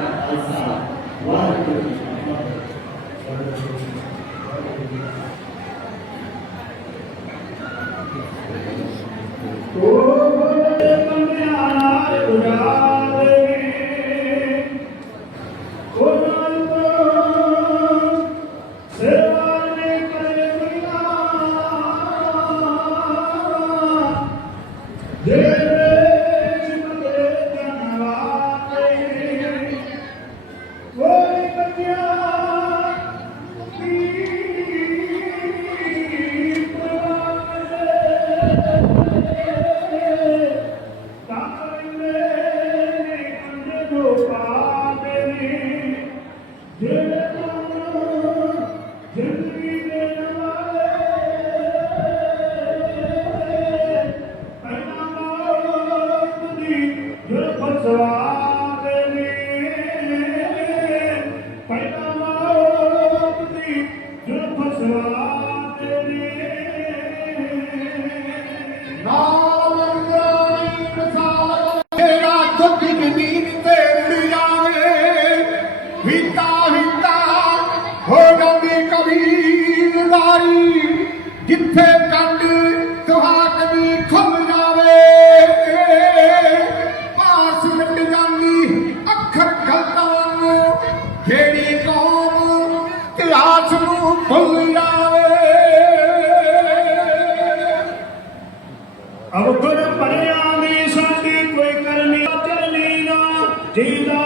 السلام Yeah. ਹੋ ਜਾਂਦੀ ਕਬੀਰ ਲਾਈ ਜਿੱਥੇ ਕੰਡ ਤੁਹਾਡੀ ਖੁੱਲ ਜਾਵੇ। ਪਾਸ ਮਿਟ ਜਾਂਦੀ ਅੱਖਰ ਗਲਤਾਂ ਨੂੰ ਜਿਹੜੀ ਕੌਮ ਇਤਿਹਾਸ ਨੂੰ ਭੁੱਲ ਜਾਵੇ। ਅਵਗੁਣ ਪਰਿਆਂ ਦੀ ਸਾਡੀ ਕੋਈ ਕਰਨੀ, ਚੱਲੀ ਨਾ ਜੀਦਾ